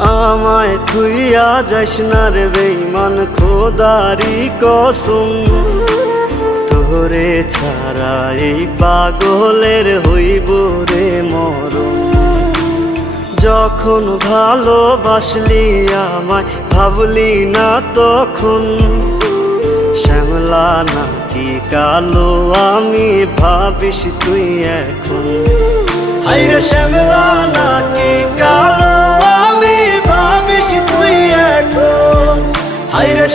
আমায় থুইয়া যাস না রে বেঈমান, খোদারি কসম। তোরে ছাড়া এই পাগলের হইব রে মরণ। যখন ভালোবাসলি আমায় ভাবলি না তখন, শ্যামলা নাকি কালো আমি ভাবিস তুই এখন। হায়রে শ্যামলা নাকি কালো আমি ভাবিস তুই এখন। হায়রে